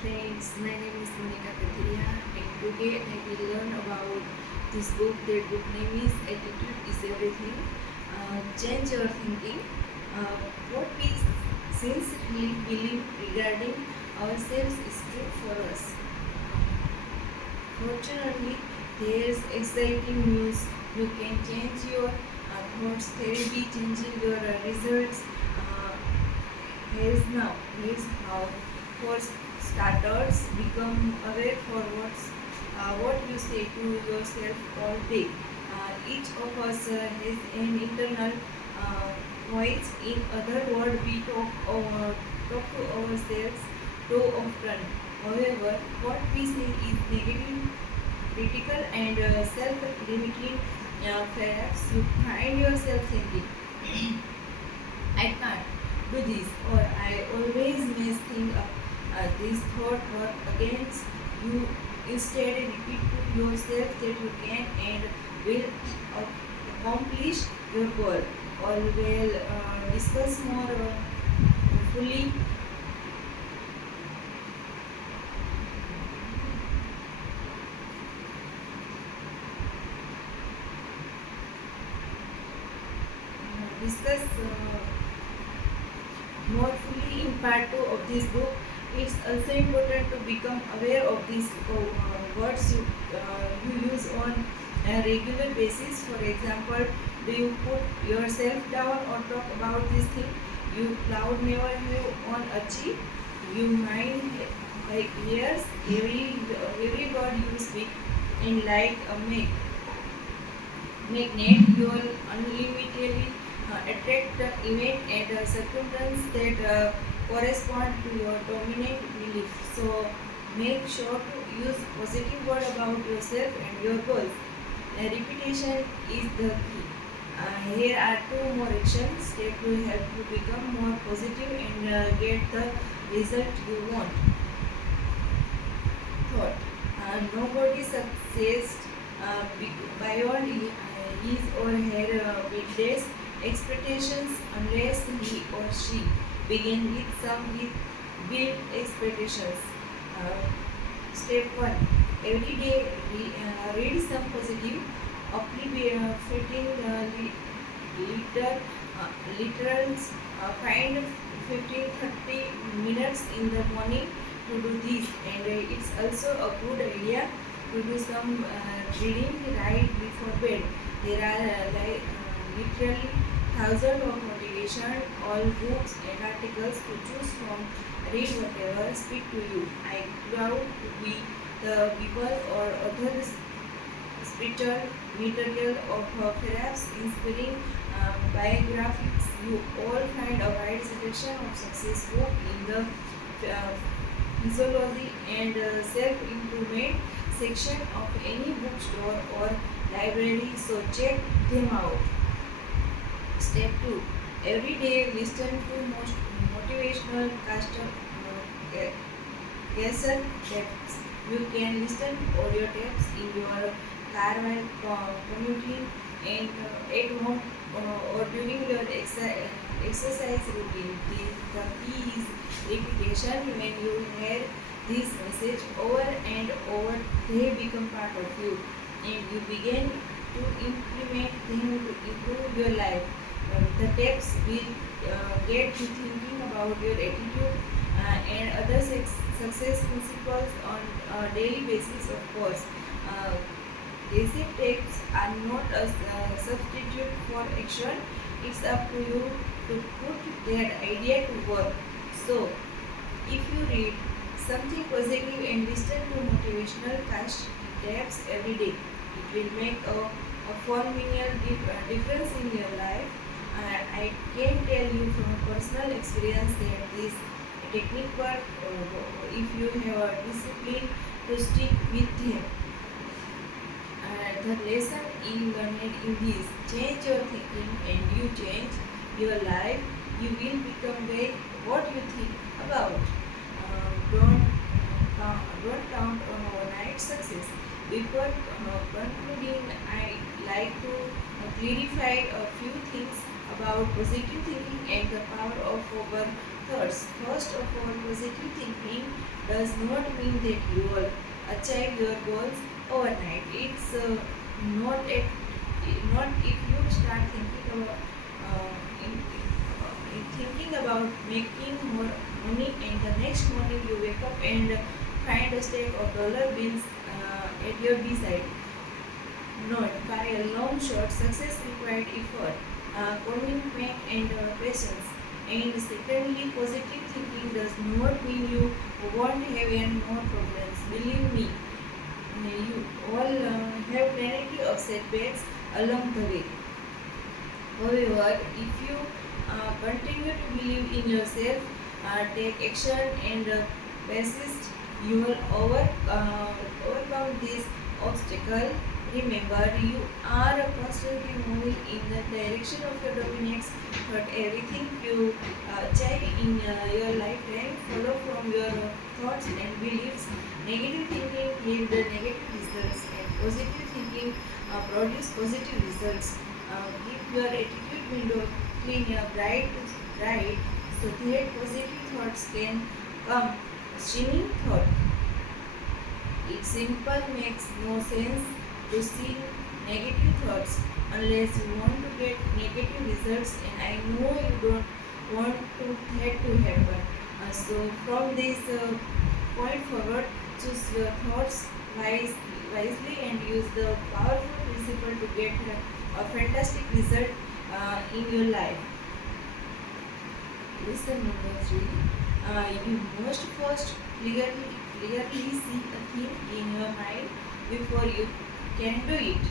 friends, my name is Monikaben and today I will learn about this book. That book name is Attitude is Everything. Change your thinking. What we sincerely believe regarding ourselves is true for us. Fortunately, there is exciting news. You can change your thoughts. Therapy changing your results. Uh, Here's how. For starters, become aware for what you say to yourself all day. Each of us has an internal voice. In other words, we talk to ourselves too often. However, what we say is negative, critical, and self-limiting. Perhaps you find yourself thinking, I can't do this, or I always mess things up. This thought work against you. Instead, repeat to yourself that you can and will accomplish your goal. Or will discuss more fully. Discuss more fully in part 2 of this book. It's also important to become aware of these words you use on a regular basis. For example, do you put yourself down or talk about this thing you cloud never have on achieve? You mind like years every word you speak in like a magnet. You will unlimitedly attract the event and circumstance that correspond to your dominant belief. So make sure to use positive word about yourself and your goals. Repetition is the key. Here are two more actions that will help you become more positive and get the result you want. Thought. Nobody succeeds beyond his or her weakness expectations unless he or she begin with some with build expectations. Uh, Step 1. Every day read some positive, uplifting liter, literals. Find 15-30 minutes in the morning to do this, and it's also a good idea to do some reading right before bed. There are literally thousands of motivation, all books and articles to choose from. Read whatever speak to you. I proud to be the people or others spiritual material of perhaps inspiring biographies. You all find a wide selection of success book in the physiology and self-improvement section of any bookstore or library, so check them out. Step 2. Every day listen to most motivational cassette tapes. You can listen audio tapes in your car while commuting and at home or during your exercise routine. The key is repetition. When you hear this message over and over, they become part of you and you begin to implement them to improve your life. The tips will get you thinking about your attitude and other success principles on a daily basis, of course. Uh, Basic tips are not a substitute for action. It's up to you to put that idea to work. So, if you read something positive and listen to motivational cash tips every day, it will make a phenomenal difference in your life. I can tell you from personal experience that this technique work if you have a discipline to stick with them. The lesson you learned in this change your thinking and you change your life. You will become what you think about. Don't count on overnight success. Before concluding, I like to clarify a few things about positive thinking and the power of our thoughts. First of all, positive thinking does not mean that you will achieve your goals overnight. It's not at, not if you start thinking about thinking about making more money, and the next morning you wake up and find a stack of dollar bills at your bedside. Not by a long shot, success required effort, commitment, and patience. And secondly, positive thinking does not mean you won't have any more problems. Believe me, you all have plenty of setbacks along the way. However, if you continue to believe in yourself, take action, and persist, you will overcome this obstacle. Remember, you are constantly moving in the direction of your dominance, but everything you achieve in your lifetime follow from your thoughts and beliefs. Negative thinking yield the negative results, and positive thinking produce positive results. Keep your attitude window clean, bright, so that positive thoughts can come streaming thought. It simple makes no sense to see negative thoughts unless you want to get negative results, and I know you don't want to that to happen. So from this point forward, choose your thoughts wisely and use the powerful principle to get a fantastic result in your life. Lesson number 3. You must first clearly see a thing in your mind before you can do it.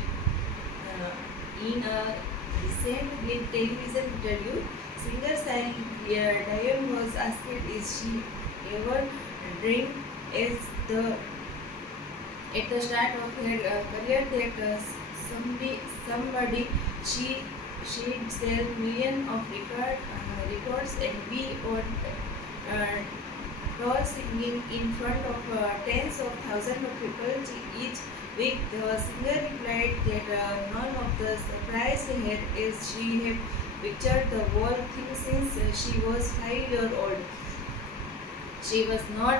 In a recent television interview, singer Diane was asked, "Is she ever dreamed as the at the start of her career that somebody she she'd sell millions of records and be on uh, tour singing in front of tens of thousands of people each week?" The singer replied that none of the surprised her, as she had pictured the whole thing since she was 5 years old. She was not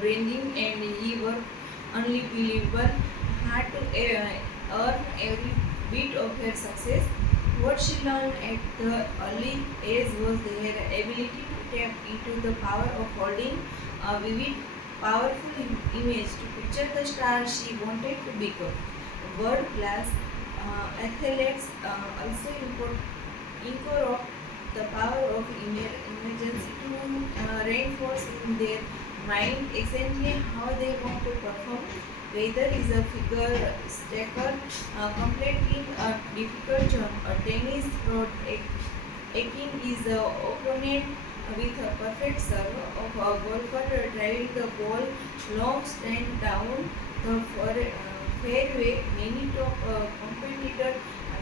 branding, and he worked unbelievable hard to earn every bit of her success. What she learned at the early age was her ability to tap into the power of holding a vivid, powerful image to picture the star she wanted to become. World class athletes also incorporate the power of emergency to reinforce in their mind exactly how they want to perform. Whether is a figure skater completing a difficult jump, a tennis pro taking his opponent with a perfect serve, of a golfer driving the ball long stand down the fairway. Many top competitors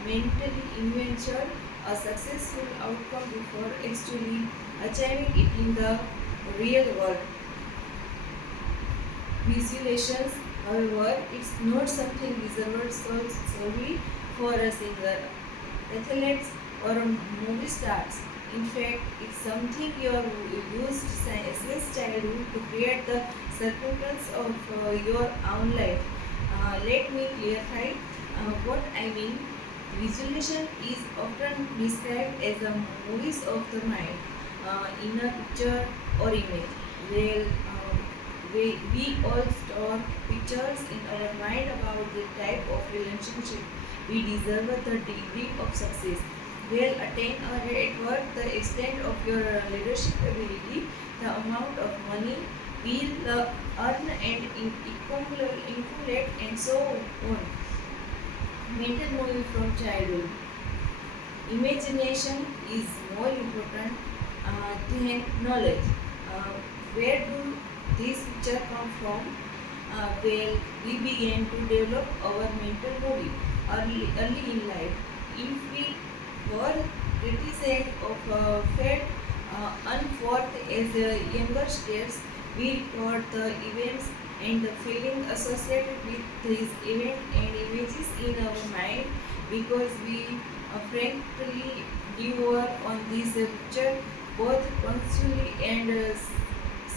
mentally invented a successful outcome before actually achieving it in the real world. Visualizations, however, it's not something reserved solely for a singer, athletes, or movie stars. In fact, it's something you have used since childhood to create the circumstance of your own life. Let me clarify what I mean. Visualization is often described as a movies of the mind in a picture or image. Well, we all store pictures in our mind about the type of relationship we deserve, the degree of success well attained or at work, the extent of your leadership ability, the amount of money we'll earn and accumulate, and so on. Mental movie from childhood. Imagination is more important than knowledge. Where do these pictures come from? Well, we began to develop our mental movie early in life. If we were criticized of fate unforth as younger states, we record the events and the feeling associated with these events and images in our mind because we frankly dwell on this picture both consciously and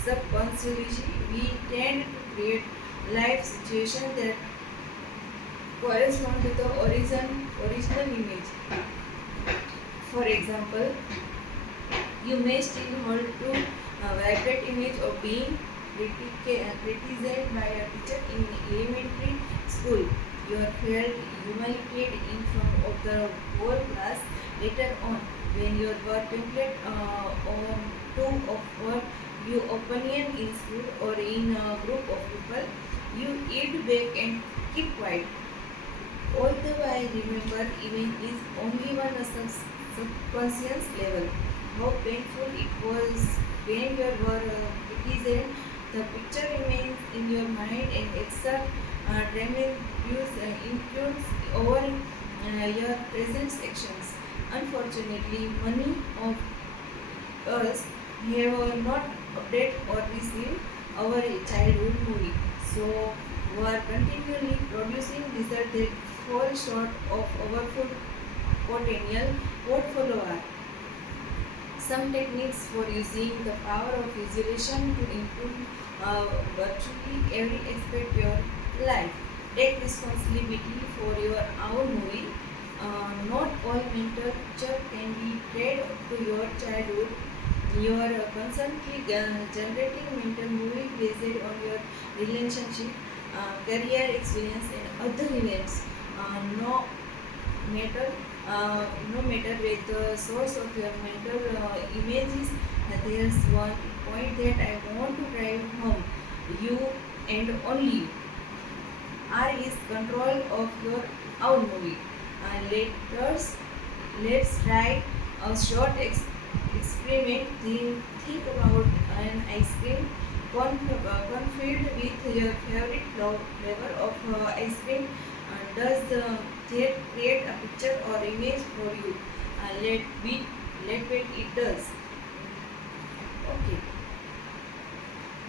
subconsciously we tend to create life situations that correspond to the original image. For example, you may still hold to a vibrant image of being criticized by a teacher in elementary school. You felt humiliated in front of the whole class. Later on, when you were tempted on to offer your opinion in school or in a group of people, you eat back and keep quiet. Although I remember even is only one subconscious level, how painful it was when you were criticized, the picture remains in your mind and exert tremendous influence over your present actions. Unfortunately, many of us have not updated or received our childhood movie. So we are continually producing results that fall short of our full potential portfolio. Some techniques for using the power of visualization to improve virtually every aspect of your life. Take responsibility for your own movie. Not all mental picture can be played to your childhood. You are constantly generating mental movie based on your relationship, career experience, and other events. No matter no matter where the source of your mental image is, there's one point that I want to drive home. You and only you are is control of your own movie. Let's try a short experiment. Think about an ice cream filled with your favorite flavor of ice cream. Does that create a picture or image for you? Let bet it does. Okay.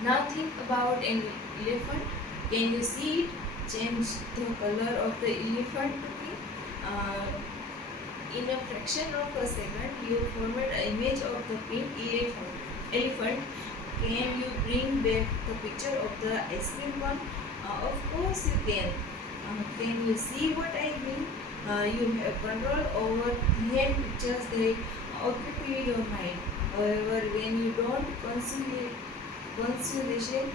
Now think about an elephant. Can you see it change the color of the elephant to pink? Uh, in a fraction of a second, you formed an image of the pink elephant. Can you bring back the picture of the ice cream one? Of course you can. Can you see what I mean? You have control over 10 pictures that occupy your mind. However, when you don't consolidation,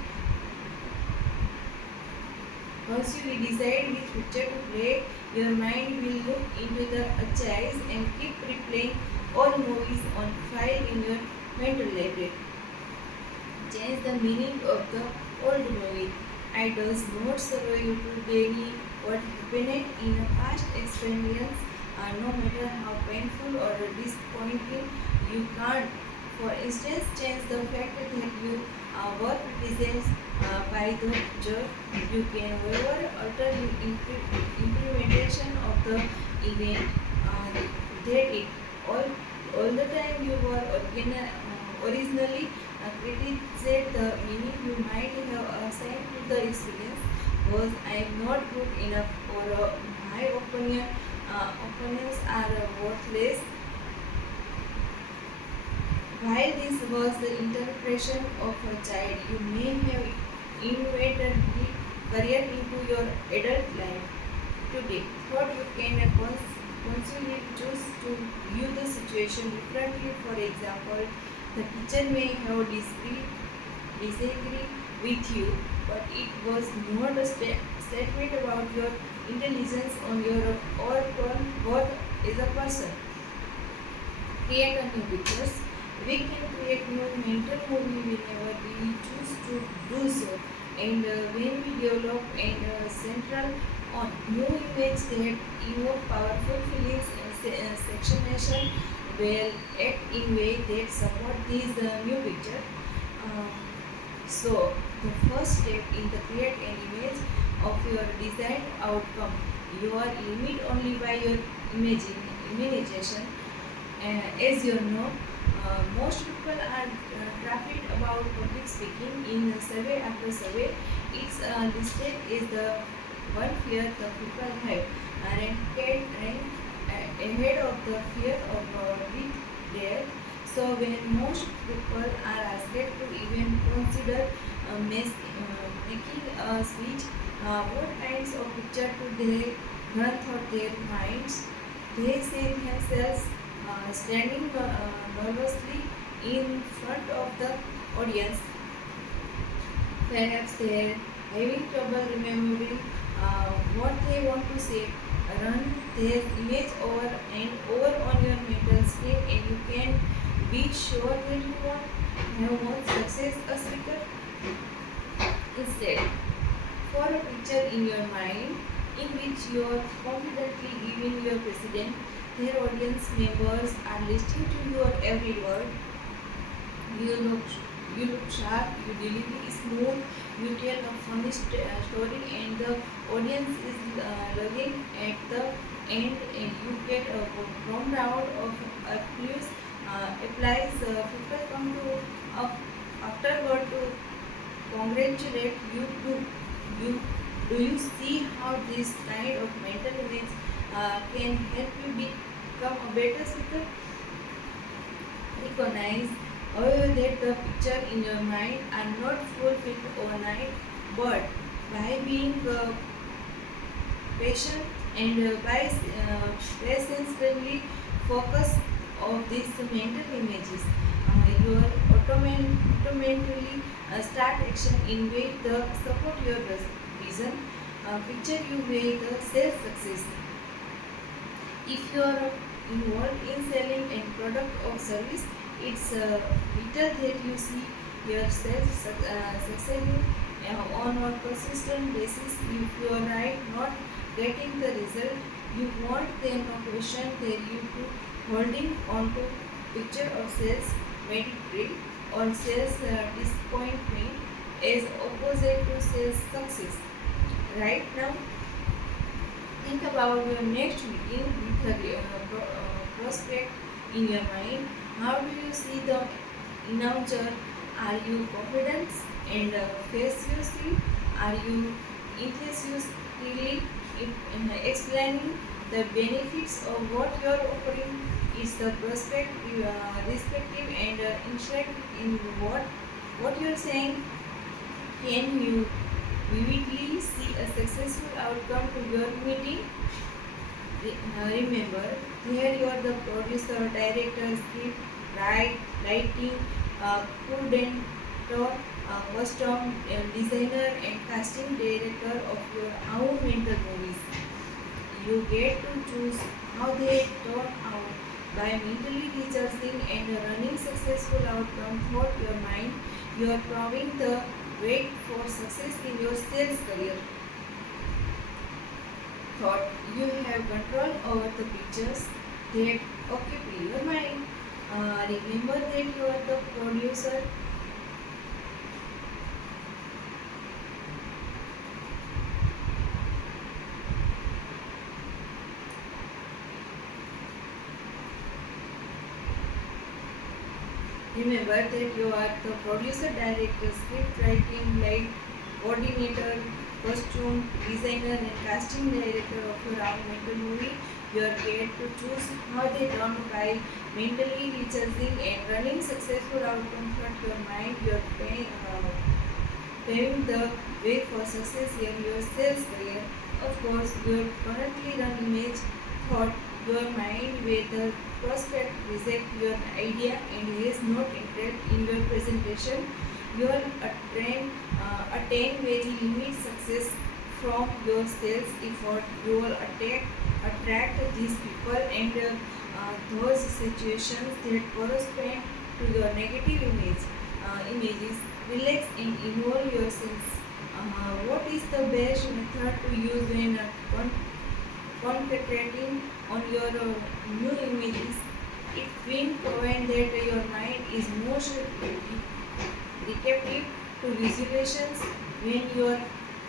once you decide which picture to play, your mind will look into the archives and keep replaying all movies on file in your mental library. Change the meaning of the old movie. I does not serve you to daily what happened in a past experience, no matter how painful or disappointing you can't. For instance, change the fact that you were criticized by the judge. You can however alter the implementation of the event that it all the time you were originally criticized. The meaning you might have assigned to the experience was I am not good enough or my opinions are worthless. While this was the interpretation of a child, you may have inadvertently career into your adult life. Today, thought you can consciously choose to view the situation differently. For example, the teacher may have disagree with you, but it was not a statement about your intelligence on your or worth as a person. Create a new pictures. We can create new mental movie whenever we choose to do so. And when we develop and central on new image that evoke powerful feelings and sectionation will act in way that support these new picture. Uh, so the first step in the create an image of your desired outcome. You are limited only by your imagination. As you know, most people are trafficked about public speaking in survey after survey. It's listed as the one fear the people have, ranked ahead of the fear of death. So when most people are asked to even consider making a speech, what kinds of picture do they run through their minds? They see themselves standing nervously in front of the audience. Perhaps they're having trouble remembering what they want to say. Run their image over and over on your mental screen, and you can be sure that you won't have more success a speaker. Instead, for a picture in your mind in which you are confidently giving your president, their audience members are listening to your every word. You look, you look sharp, you deliver smooth, you tell a funny story, and the audience is loving at the end, and you get a prompt round of applause. Applies people come to uh, afterward to congratulate you. You do you see how this kind of mental image can help you become a better speaker? Recognize that the picture in your mind are not fulfilled overnight, but by being patient and by patiently focus of these mental images, you will automatically start action in way the support your vision. Picture you way the self success. If you are involved in selling a product or service, it's vital that you see yourself succeeding on a consistent basis. If you are right not getting the result you want, then no question there you to holding on to picture of sales meditate or sales disappointment as opposite to sales success. Right now, think about your next meeting with a prospect in your mind. How do you see the announcer? Are you confident and facetiously? Are you enthusiastically explaining the benefits of what you are offering? Is the prospect respective and interested in what you are saying? Can you vividly see a successful outcome to your meeting? Remember, here you are the producer, director, script, writing, coordinator, costume designer, and casting director of your own mental movies. You get to choose how they turn out by mentally researching and running successful outcome throughout your mind. You are proving the way for success in your sales career. Thought you have control over the pictures that occupy your mind. Remember that you are the producer. Remember that you are the producer, director, script writing, light coordinator, costume designer, and casting director of your own mental movie. You are paid to choose how they turn by mentally researching and running successful outcomes throughout your mind. You are paving the way for success in your sales career. Of course, your currently run image thought your mind where the prospect reject your idea and has not interest in your presentation. You will attain very limited success from your sales effort. You will attract these people and those situations that correspond to your negative images. Relax and involve yourself. What is the best method to use when concentrating on your new images? It will provide that your mind is most receptive to visualizations when you are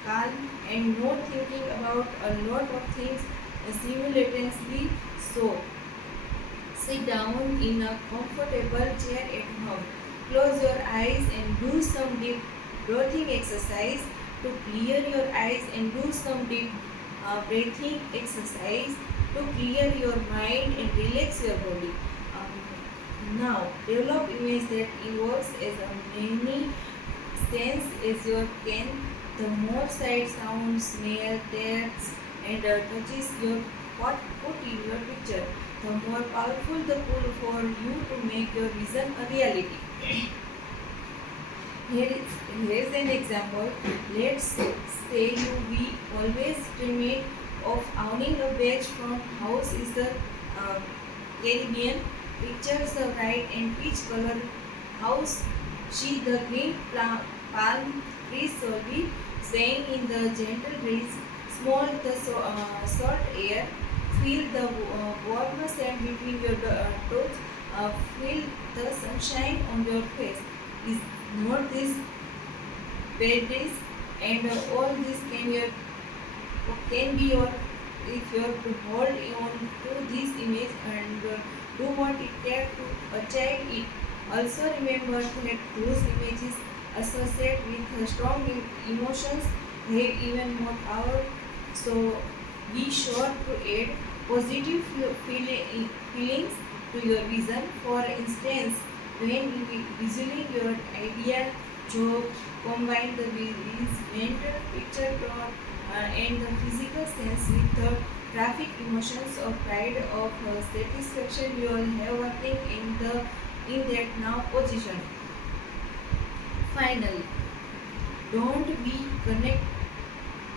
calm and not thinking about a lot of things simultaneously. So, sit down in a comfortable chair at home. Close your eyes and do some deep breathing exercise to clear your eyes and do some deep breathing exercise to clear your mind and relax your body. Now, develop image that involves as many sense as you can. The more sight, sound, smell, text, and touches you put in your picture, the more powerful the pull for you to make your vision a reality. Here is an example. Let's say we always dreamed of owning a beach front house is the uh, Caribbean. Pictures the bright and peach color house. See the green palm trees slowly swaying in the gentle breeze. Smell the salt air. Feel the warm sand between your toes. Feel the sunshine on your face. Is not this bad days, and all this can be your if you have to hold on to this image and do what it takes to achieve it. Also remember that those images associated with strong emotions have even more power. So be sure to add positive feelings to your vision. For instance, when you visually your idea job combine the mental picture plot and the physical sense with the traffic emotions of pride of satisfaction you will have working in that now position. Finally, don't be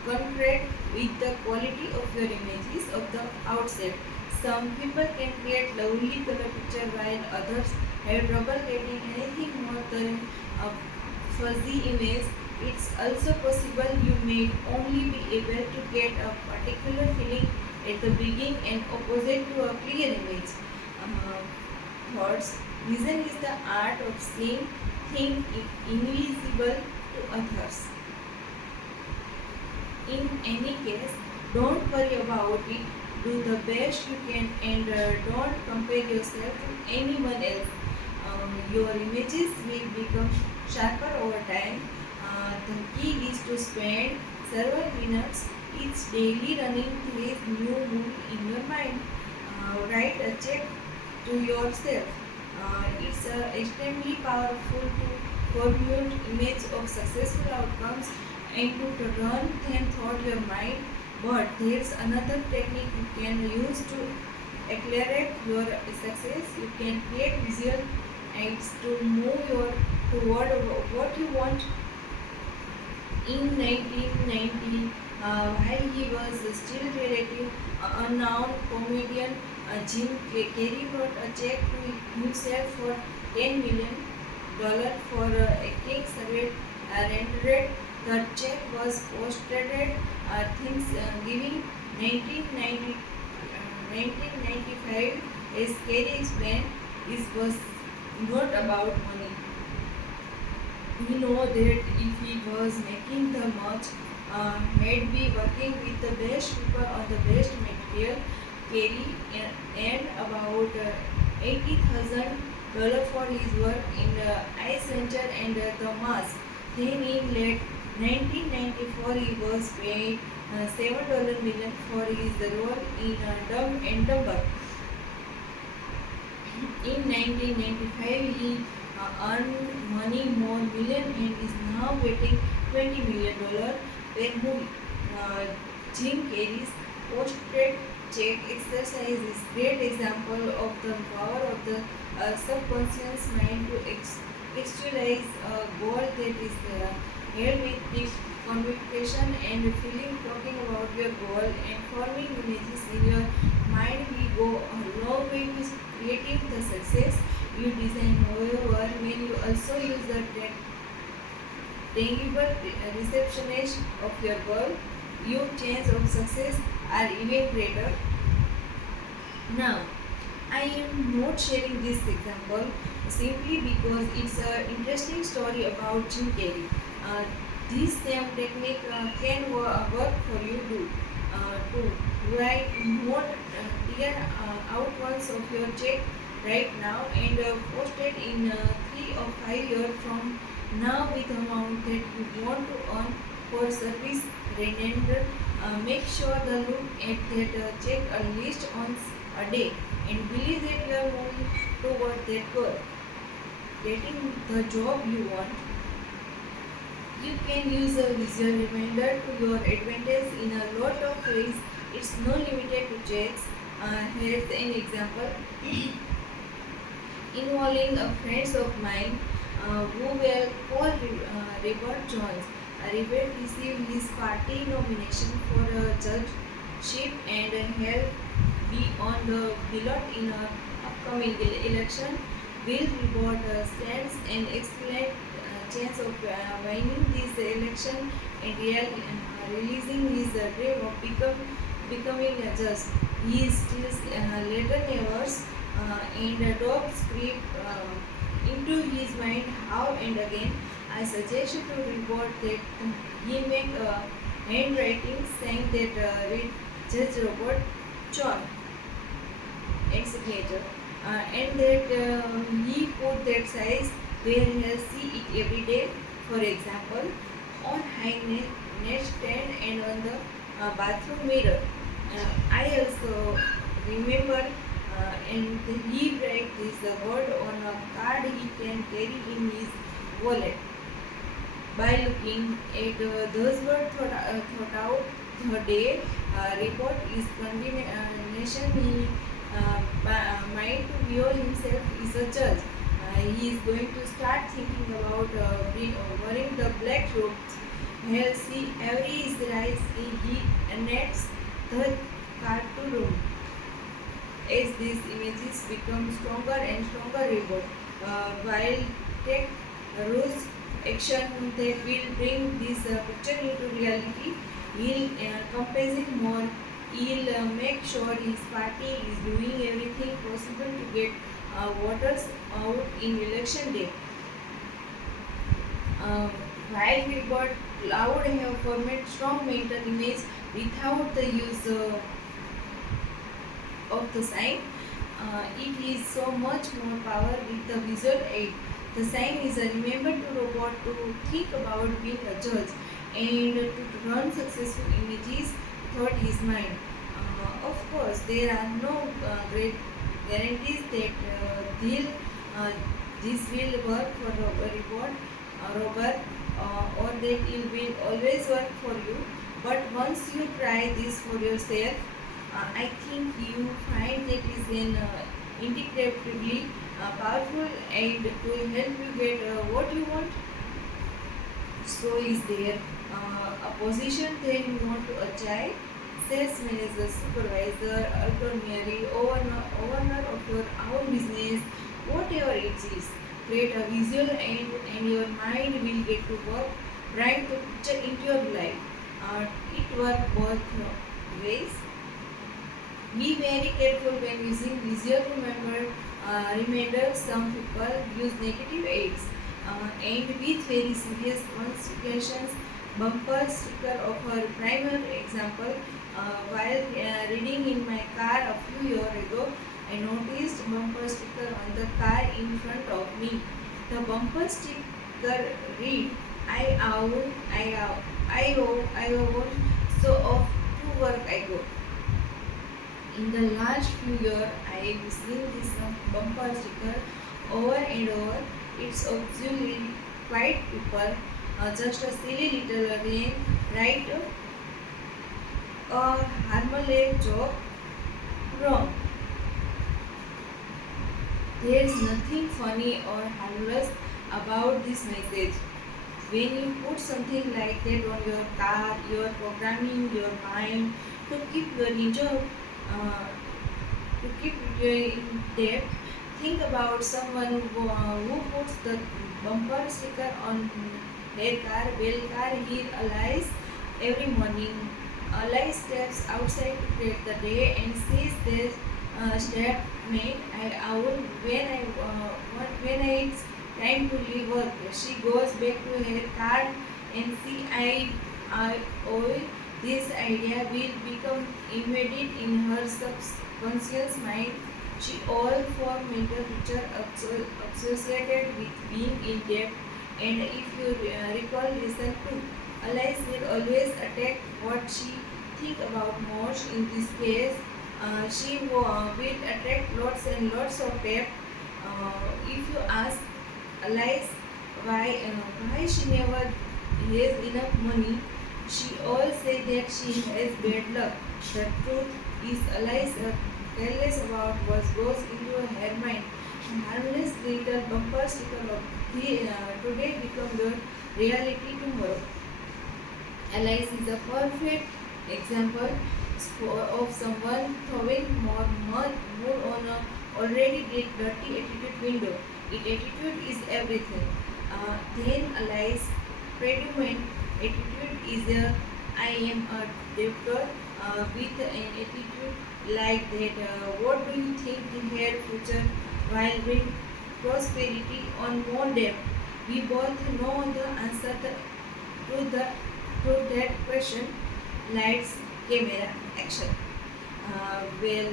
concrete with the quality of your images of the outset. Some people can create lovely color picture while others have trouble getting anything more than a fuzzy image. It's also possible you may only be able to get a particular feeling at the beginning and opposite to a clear image. Uh, Thoughts. Vision is the art of seeing things invisible to others. In any case, don't worry about it. Do the best you can and don't compare yourself to anyone else. Your images will become sharper over time. The key is to spend several minutes each daily running this new movie in your mind. Write a check to yourself. It's extremely powerful to formulate image of successful outcomes and to run them through your mind. But there's another technique you can use to accelerate your success. You can create visual aids to move your toward what you want. In 1990, while he was still relative unknown comedian, Jim Carrey wrote a check to himself for $10 million for acting surveyed rendered. The check was posted Thanksgiving 1990, 1995. As Carey explained, this was not about money. He know that if he was making the much, he'd be working with the best people on the best material. Carey earned about $80,000 for his work in the Ice Venture and the Mask. Then in late 1994, he was paid $7 million for his role in Dumb and Dumber. In 1995, he earned money more million and is now getting $20 million per movie. Uh, Jim Carrey's posted check exercise is great example of the power of the subconscious mind to actualize a goal that is held with deep conviction and feeling. Talking about your goal and forming images in your mind we go a long way to creating the success you design. However, when you also use the tangible receptionist of your goal, your chance of success are even greater. Now, I am not sharing this example simply because it's an interesting story about Jim Carrey. Uh, this same technique can work for you too. Write more clear outlines of your check right now and post it in 3 or 5 years from now with amount that you want to earn for service rendered. Make sure the look at that check a list on a day and believe that you are moving toward that goal. Getting the job you want, you can use a visual reminder to your advantage in a lot of ways. It's no limited to checks. Here's an example involving a friends of mine who were called Robert Jones. Robert received his party nomination for a judgeship and helped be on the ballot in a upcoming election. Will Robert stands an excellent chance of winning this election and releasing his dream of becoming a judge. He still later never and top script into his mind how and again. I suggest to report that he make a handwriting saying that read Judge Robert John and signature and that he put that size where he see it every day. For example, on high nightstand and on the bathroom mirror. I also remember and he write this word on a card he can carry in his wallet. By looking at those words thought out the day report is condemnation he mind to view himself is a judge. He is going to start thinking about wearing the black robes. He'll see every is rise he nets the card to room. As these images become stronger and stronger report, while take rules action that will bring this picture into reality, he'll compass it more. He'll make sure his party is doing everything possible to get voters out in election day. Uh, while report loud have formed strong mental image without the use of the sign, it is so much more power with the visual aid. The sign is a remember to robot to think about being a judge and to run successful images through his mind. Of course, there are no great guarantees that uh, this will work for Robert, or that it will always work for you. But once you try this for yourself, I think you find that is an incredibly powerful and to help you get what you want. So is there a position that you want to achieve? Sales manager, supervisor, autonomy, owner of your own business, whatever it is. Create a visual and your mind will get to work trying to picture into your life. It works both ways. Be very careful when using visual reminders. Some people use negative aids and with very serious consequences. Bumper sticker of a primer example. While reading in my car a few years ago, I noticed bumper sticker on the car in front of me. The bumper sticker read, I own, so off to work I go. In the last few years, I have seen this bumper sticker over and over. It's absolutely quite people, just a silly little rain, right? A harmless joke wrong. There's nothing funny or harmless about this message. When you put something like that on your car, you're programming your mind to keep your job, uh, to keep you in debt. Think about someone who puts the bumper sticker on their car. Well, car he alights every morning. Ali steps outside to greet the day and sees this step mate. When it's time to leave work, she goes back to her car and see I owe this idea will become embedded in her subconscious mind. She all form mental picture associated with being in debt. And if you recall, listen to Alice will always attack what she think about most. In this case, will attract lots and lots of debt. If you ask Alice why she never has enough money, she always say that she has bad luck. The truth is Alice careless about what goes into her mind. Harmless little bumper sticker of today become the reality tomorrow. Alice is a perfect example of someone throwing more mud on a already dirty attitude window. Attitude is everything. Then Alice's predominant attitude is I am a debtor with an attitude like that. What do you think the hair future while with prosperity on more debt? We both know the answer to the to that question. Lights, camera, action. There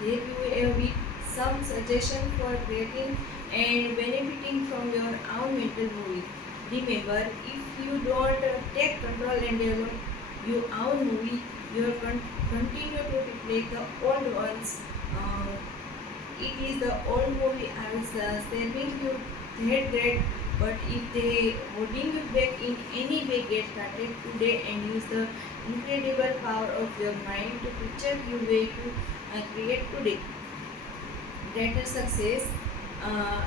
you will be some suggestion for creating and benefiting from your own mental movie. Remember, if you don't take control and develop your own movie, you will continue to replay the old ones. It is the old movie as serving you that great, but if they holding you back in any way, get started today and use the incredible power of your mind to picture your way to create today greater success. uh,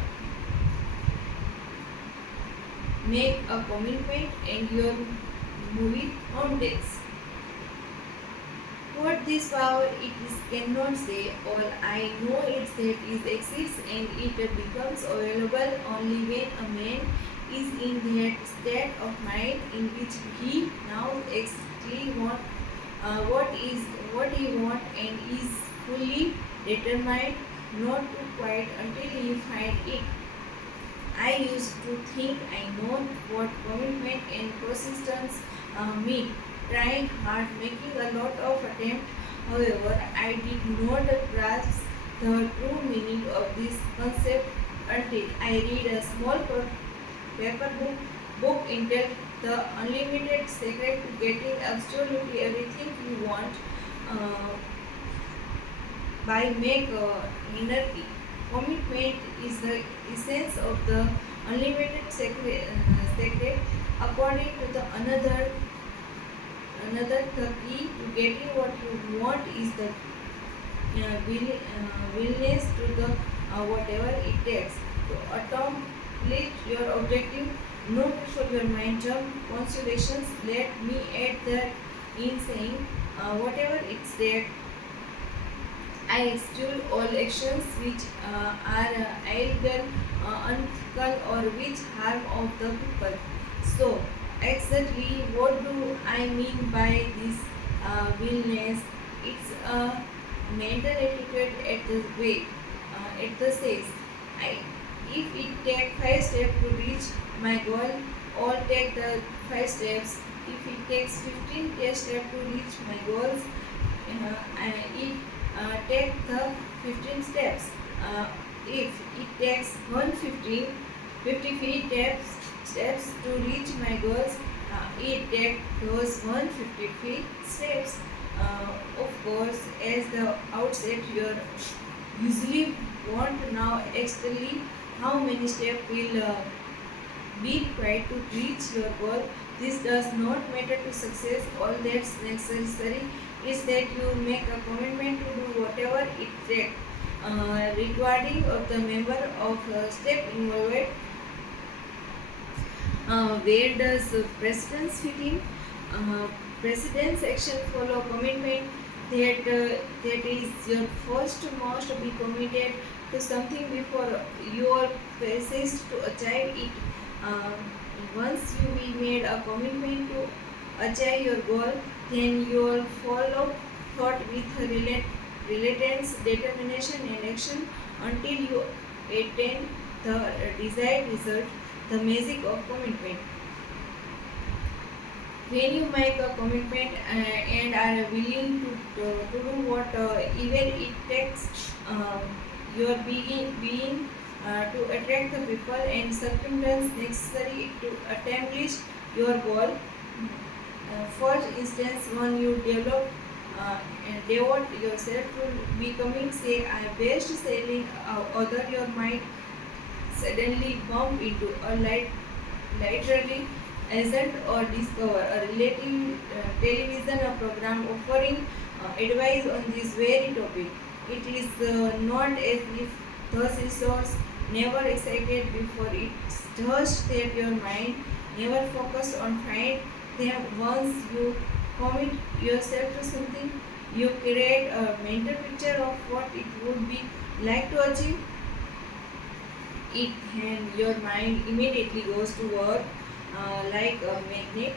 make a commitment and your movie mountains. What this power it is cannot say. All I know is that it exists and it becomes available only when a man is in that state of mind in which he now exactly what he want and is fully determined not to quit until he find it. I used to think I know what commitment and persistence mean, trying hard, making a lot of attempts. However, I did not grasp the true meaning of this concept until I read a small paper book entitled The Unlimited Secret to Getting Absolutely Everything You Want uh, by Meg Hinnerty. Commitment is the essence of the unlimited secret. According to the another the key to getting what you want is the willingness to the whatever it takes to accomplish your objective. No before your mind jump consolations. Let me add that in saying whatever it takes. I exclude all actions which are illegal, unethical, or which harm of the people. So, exactly what do I mean by this willingness? It's a mental attitude at the way, at the says. I, if it take 5 steps to reach my goal, all take the 5 steps. If it takes 15 steps to reach my goals, it take the 15 steps. If it takes 50 feet steps to reach my goals, it take those 150 feet steps. Of course, as the outset, you usually want now externally how many steps will be required to reach your goal. This does not matter to success. All that's necessary is that you make a commitment to do whatever it takes. Regarding of the member of step involved, where does precedence fit in? Precedence action follow commitment that is your first must be committed to something before you are persist to achieve it. Uh, Once you be made a commitment to achieve your goal, then you will follow thought with relentless determination and action until you attain the desired result. The magic of commitment. When you make a commitment and are willing to do what even it takes, your being to attract the people and circumstances necessary to accomplish your goal. For instance, when you develop and devote yourself to becoming, say, a best selling author. Your mind suddenly bump into a literally agent or discover a relative television program offering advice on this very topic. It is not as if those resource never excited before. It's just that your mind never focus on find them. Once you commit yourself to something, you create a mental picture of what it would be like to achieve it, and your mind immediately goes to work like a magnet,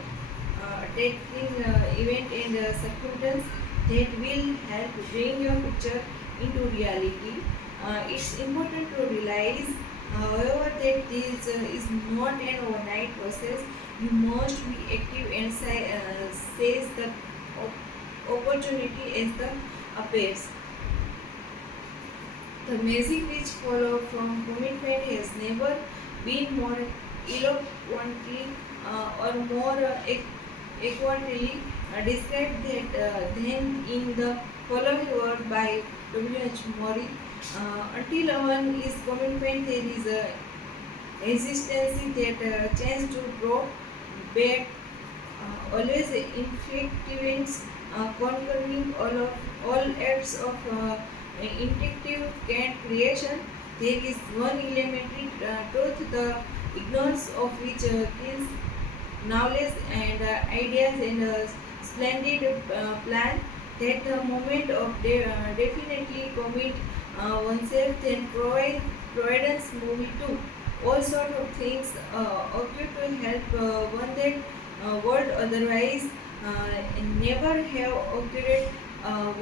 taking event and circumstance that will help bring your picture into reality. It's important to realize, however, that this is not an overnight process. You must be active and seize the opportunity as the appears. The magic which follow from commitment has never been more eloquently or more accurately described than in the following word by W.H. Mori. Until one is commitment, there is a existence that chance to draw back, always inflicting, conquering all acts of intuitive can creation. There is one elementary truth, the ignorance of which kills knowledge and ideas and splendid plan. That the moment of definitely commit oneself, then providence movie too. All sort of things occur to help one that would otherwise never have occurred.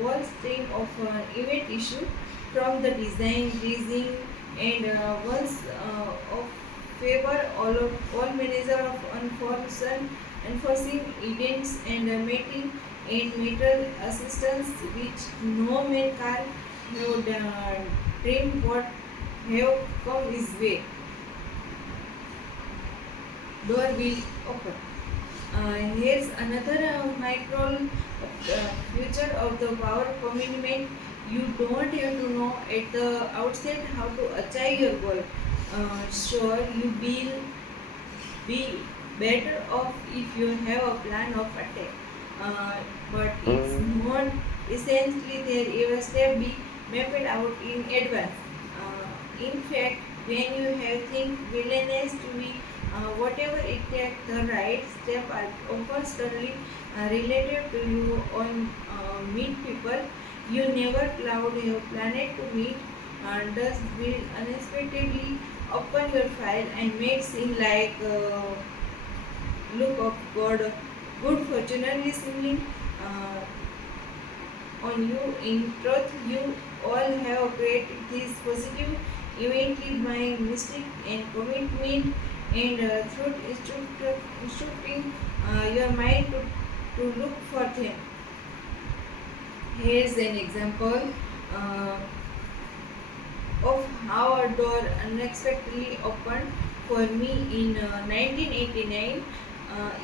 One stream of event issue from the design, leasing, and once of favor all manager of enforcing events and meeting and metal assistance which no man can have dream what have come his way. Door will open. Here's another micro future of the power commitment. You don't have to know at the outset how to achieve your goal. Sure, you will be better off if you have a plan of attack. But it's not essentially there every step be mapped out in advance. In fact, when you have think willingness to be whatever it takes, the right step are often suddenly related to you on meet people you never cloud your planet to meet, does will unexpectedly open your file and make seem like look of God good fortunately seeming on you. In truth, you all have created this positive event lead by mistake and commitment and through instructing your mind to look for them. Here's an example of how a door unexpectedly opened for me in 1989.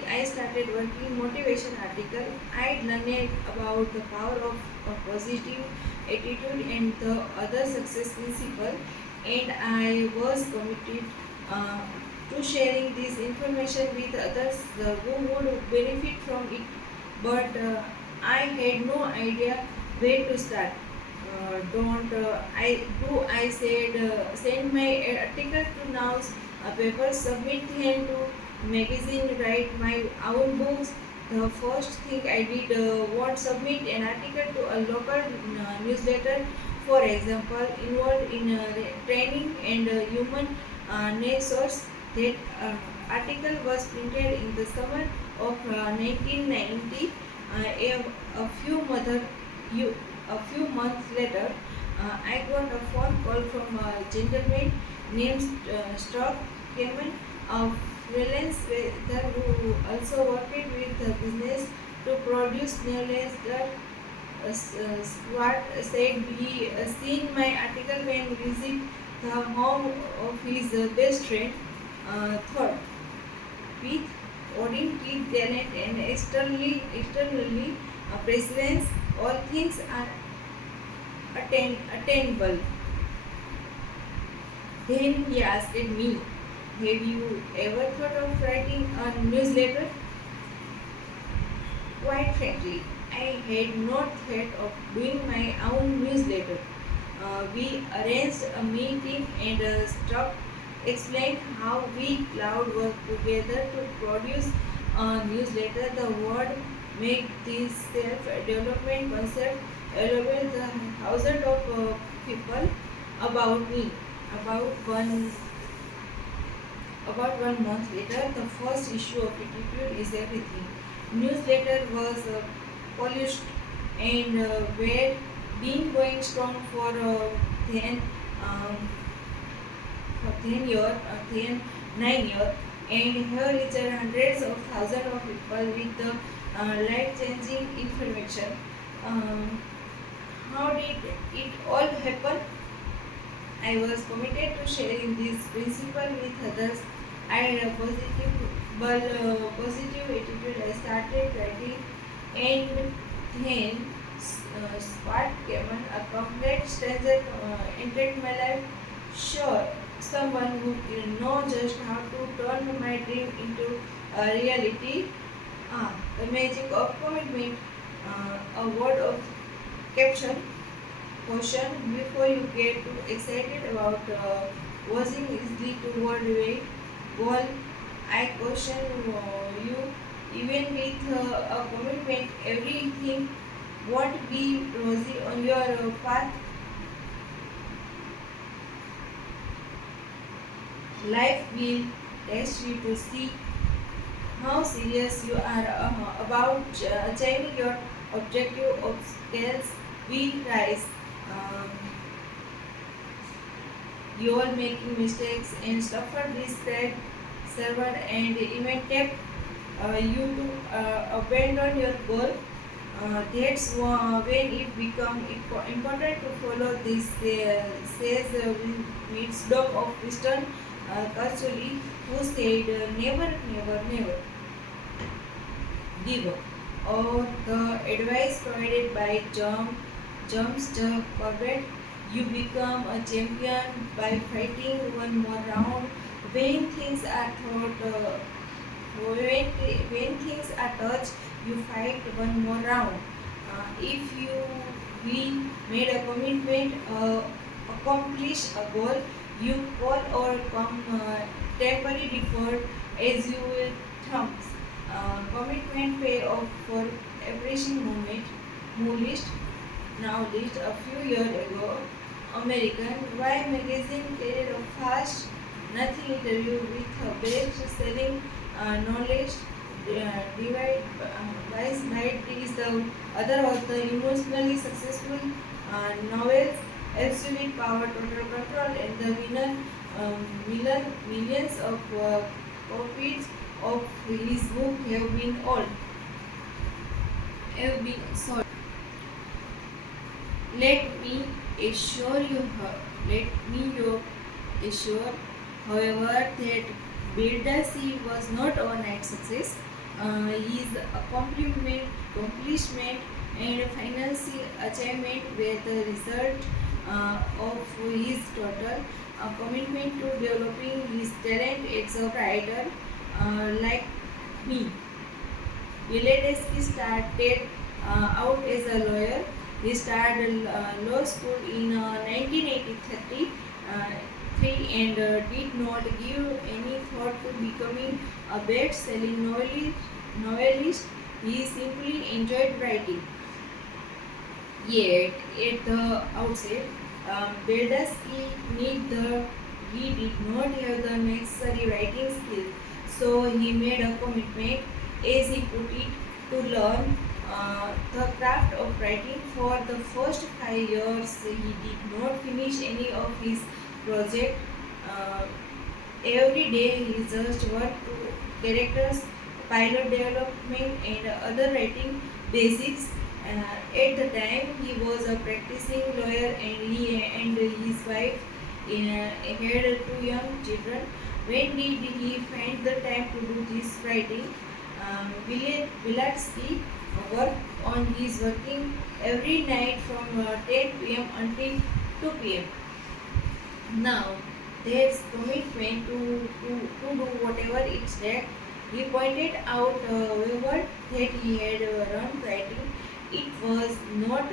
I started working motivation article. I learned about the power of a positive attitude and the other success principle, and I was committed uh, to sharing this information with others who would benefit from it. But I had no idea where to start. Don't I said send my article to now a paper, submit them to magazine, write my own books. The first thing I did was submit an article to a local newsletter, for example, involved in training and human next source. That article was printed in the summer of 1990. A few mother, a few months later, I got a phone call from a gentleman named Stock Kamen, a freelance writer who also worked with the business to produce newsletter. Swart said he seen my article when visit the home of his best friend. Third, with Odin key talent and externally presence, all things are attainable. Then he asked me, have you ever thought of writing a newsletter? Quite frankly, I had not thought of doing my own newsletter. We arranged a meeting and Struck explained how we cloud work together to produce a newsletter. The word make this self-development concept available to thousands of people about me. About one about 1 month later, the first issue of Attitude is Everything newsletter was polished and were been going strong for 10 um, for 10 year 10 9 year, and here is hundreds of thousands of people with the life changing information. Um, how did it all happen? I was committed to sharing this principle with others. I had a positive attitude. I started writing, and then Swat came on, a complete stranger entered my life. Sure, someone who didn't know just how to turn my dream into a reality. The magic of commitment. A word of caption. Caution before you get too excited about wasing easily toward a goal. I caution you, even with a commitment, everything won't be rosy on your path. Life will test you to see how serious you are about achieving your objective. Obstacles will rise. Um, you are making mistakes and suffer distress, server, and even tempt you to abandon your goal. That's when it becomes important to follow this says wisdom of Winston Churchill, who said, "Never, never, never give up." Or the advice provided by James Corbett, you become a champion by fighting one more round. When things are when things are touched, you fight one more round. If you we made a commitment, accomplish a goal, you call or come temporary deferred as you will thumbs. Commitment pay off for every moment. Now list a few years ago, American Y magazine carried a fast nothing interview with a best-selling knowledge divide Vice Knight is the other author emotionally successful novels Absolute Power, Total Control, and the millions of copies of his book have been sold. Let me assure you, let me you assure, however, that Birdasi was not overnight success. His accomplishment and financial achievement were the result of his total commitment to developing his talent as a writer. Like me, Biledesky started out as a lawyer. He started law school in 1983 and did not give any thought to becoming a best-selling novelist. He simply enjoyed writing. Yet, at the outset, Berdasky he did not have the necessary writing skills, so he made a commitment, as he put it, to learn the craft of writing. For the first 5 years, he did not finish any of his project. Uh, every day, he just worked to characters, pilot development, and other writing basics. At the time, he was a practicing lawyer, and he and his wife had 2 young children. When did he find the time to do this writing? Bilatsky worked on his working every night from 10 p.m. until 2 p.m. Now, there's commitment to do whatever it's that. He pointed out, however, that he had run writing. It was not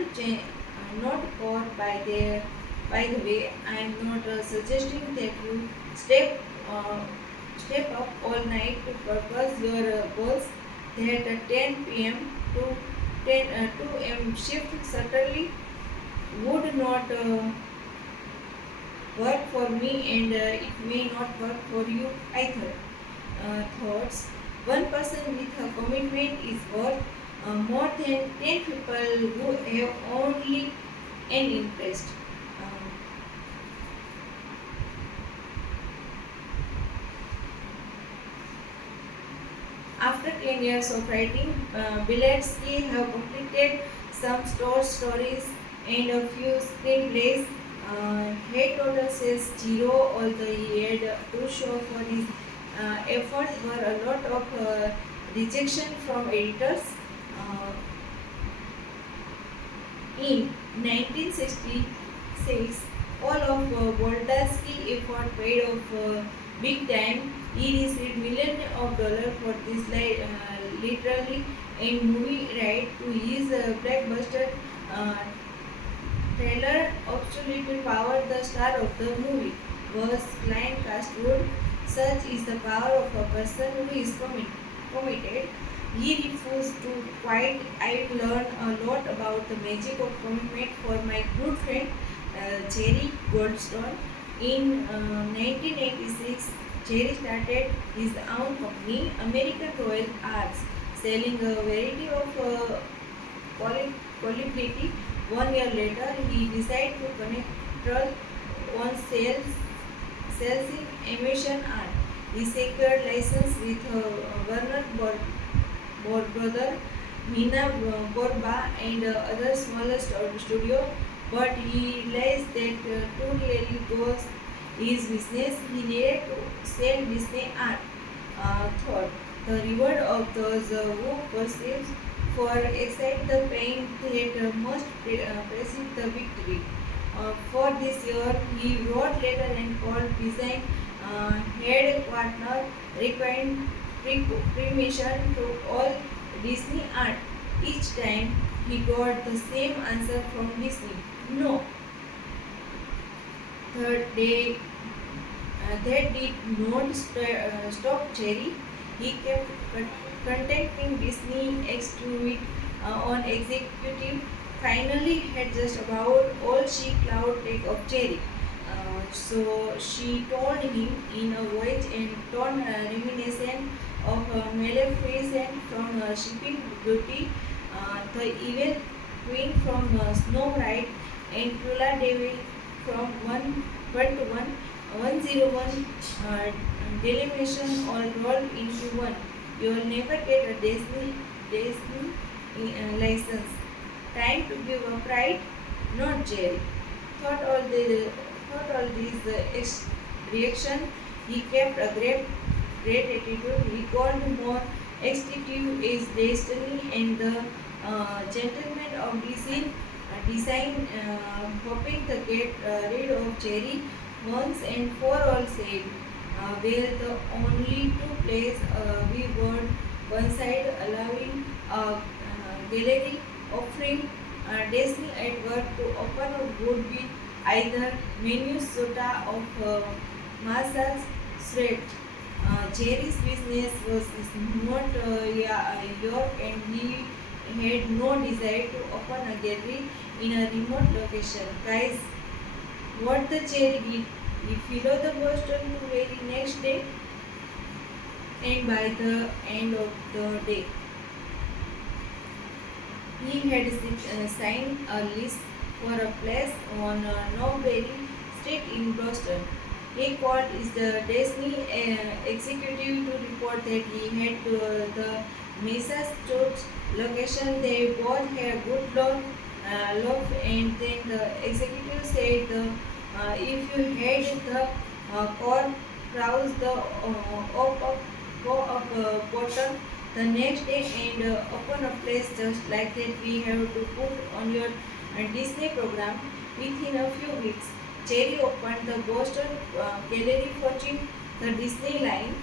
caught by the way. I am not suggesting that you uh, step up all night to purpose your goals. That 10 p.m. to 2 m shift certainly would not work for me, and it may not work for you either. Thoughts. One person with a commitment is worth more than 10 people who have only an interest. Um, After 10 years of writing, Bilatsky have completed some short stories and a few screenplays. Head total says zero, although he had to show for his efforts were a lot of rejection from editors. Uh, in 1966, all of Boldansky's effort paid off big time. He received millions of dollars for this literally and movie right to his blockbuster uh, trailer. Absolutely power the star of the movie was Clint Castwood. Such is the power of a person who is committed. He refused to quit. I learned a lot about the magic of commitment for my good friend Jerry Goldstone. In 1986, Jerry started his own company, American Royal Arts, selling a variety of quality. 1 year later, he decided to control on sales in animation art. He secured license with Warner brother, Mina Borba, and other smaller studio, but he realized that to really go his business, he needed to sell Disney art. Thought the reward of those who perceives for excite the pain that must precede the victory. For this year, he wrote letter and called design head partner requiring permission to all Disney art. Each time he got the same answer from Disney. No. Third day, that did not stop Jerry. He kept contacting Disney executive on executive. Finally, had just about all she cloud take of Jerry. So she told him in a voice and tone reminiscent of Maleficent from Sleeping Beauty, the evil queen from Snow White, and Cruella Devil from 1 to 101 Dalmatian all rolled into one. You will never get a Disney license. Time to give a pride, not Jerry. Thought all the thought all these reaction. He kept a great attitude. He called more executive is destiny and the gentleman of design, hoping to get rid of Jerry once and for all. Said, where the only two places we were one side allowing a gallery offering Disney at work to open would be either Minnesota of Massa's Strait. Jerry's business was not York, and he had no desire to open a gallery in a remote location. Guys, what the Jerry did, he followed the Boston to very next day, and by the end of the day, he had signed a lease for a place on Norbury Street in Boston. He called is the Disney executive to report that he had the Massachusetts location. They both have good love, and then the executive said if you had the core browse the up bottom the next day and upon on a place just like that. We have to put on your Disney program within a few weeks. Cherry opened the Boston Gallery watching the Disney line.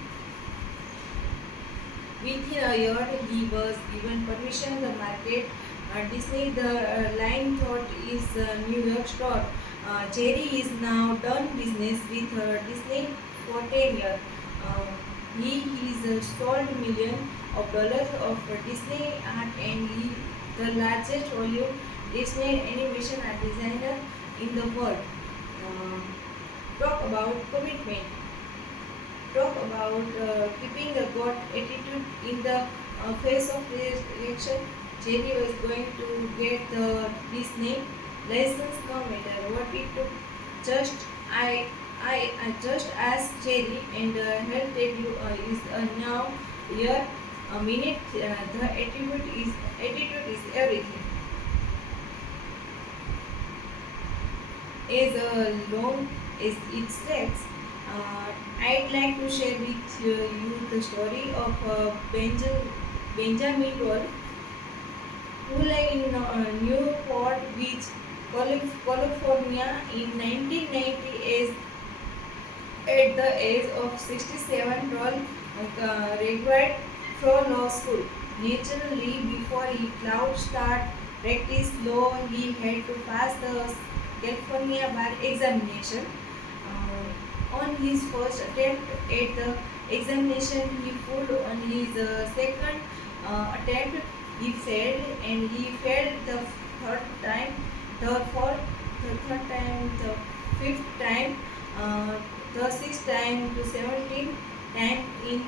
Within a year, he was given permission to market Disney. The line thought is New York store. Cherry is now done business with Disney for 10 years. Uh, he is sold millions of dollars of Disney art and he the largest volume Disney animation art designer in the world. Uh, Talk about commitment. Talk about keeping a God attitude in the face of rejection. Jerry was going to get the Disney license no matter what it took. Just I just asked Jerry and he'll tell you is now here a minute. The attitude is everything. As long as it takes. I'd like to share with you the story of Benjamin Roll, who lived in Newport Beach, California in 1990 at the age of 67. Roll graduated from law school. Naturally, before he could start practice law, he had to pass the California bar examination. On his first attempt at the examination, he failed. On his second attempt, he failed, and he failed the third time, the third time, the fifth time, the sixth time, the 17th time, in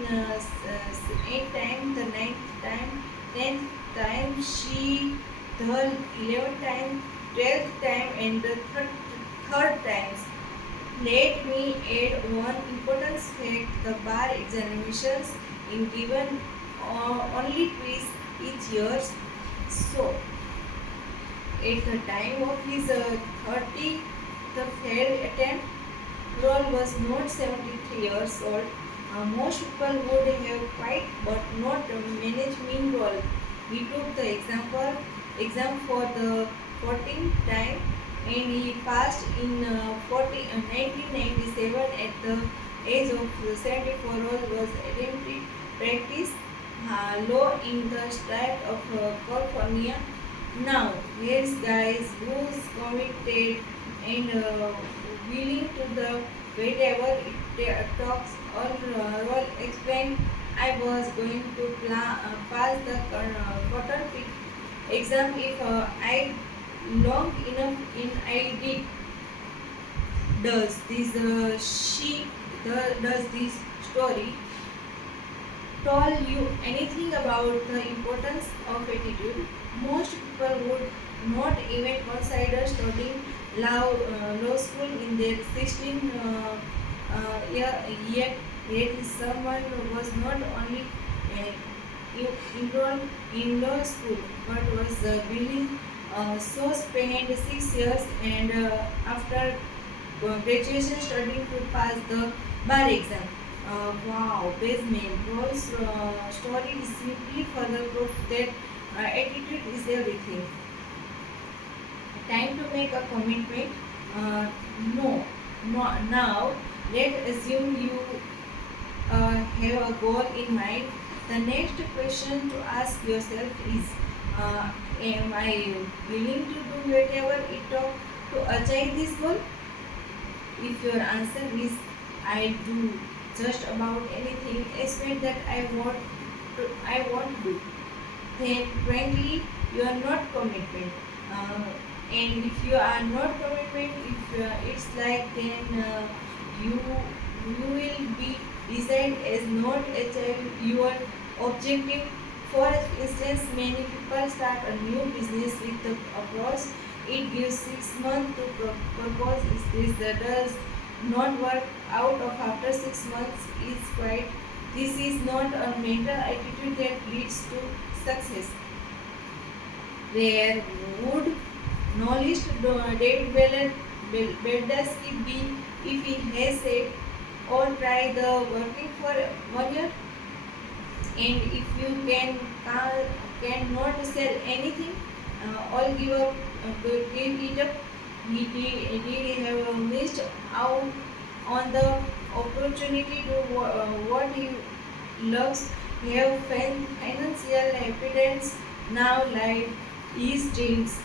eighth time, the ninth time, 10th time, she the 11th time, 12th time, and the third times. Let me add one important fact: the bar examinations in given only twice each year. So, at the time of his 30, the failed attempt, Roll was not 73 years old. Most people would have quit, but not management Roll. He took the exam for the 14th time and he passed in 1997 at the age of 74. Roll was attempted practice law in the state of California. Now, here's guys who's committed and willing to the whatever it talks all explained. I was going to pass the cotton pick exam if I long enough in I did. Does this does this story tell you anything about the importance of attitude? Most people would not even consider studying law school in their 16 year, yet there is someone who was not only enrolled in law school but was willing so spent 6 years and after graduation studying to pass the bar exam. Wow, basement. Roll's story is simply further proof that attitude is everything. Time to make a commitment. No, no. Now, let's assume you have a goal in mind. The next question to ask yourself is, am I willing to do whatever it takes to achieve this goal? If your answer is, I do just about anything except that I want to, then frankly you are not commitment. And if you are not commitment, if it's like then you will be designed as not achieve your objective. For instance, many people start a new business with the approach it gives 6 months to propose. Is this does not work out of after 6 months is quite. This is not a mental attitude that leads to success. Where would knowledge David Beldasky be if he has said or try the working for 1 year? And if you can cannot sell anything, all give up, give it up. He did have missed out on the opportunity to what he loves. Have financial evidence now, like his dreams.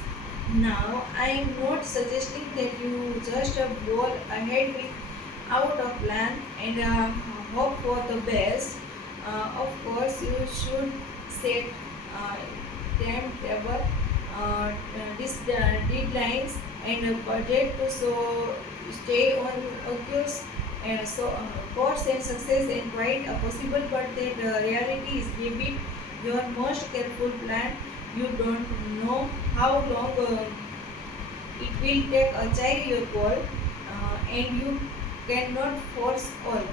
Now, I am not suggesting that you just go ahead without a plan and hope for the best. Of course, you should set uh, timetable, deadlines, and a budget to so stay on course. And so, course and success and quite possible, but that reality is a bit your most careful plan. You don't know how long it will take. Achieve your goal, and you cannot force all.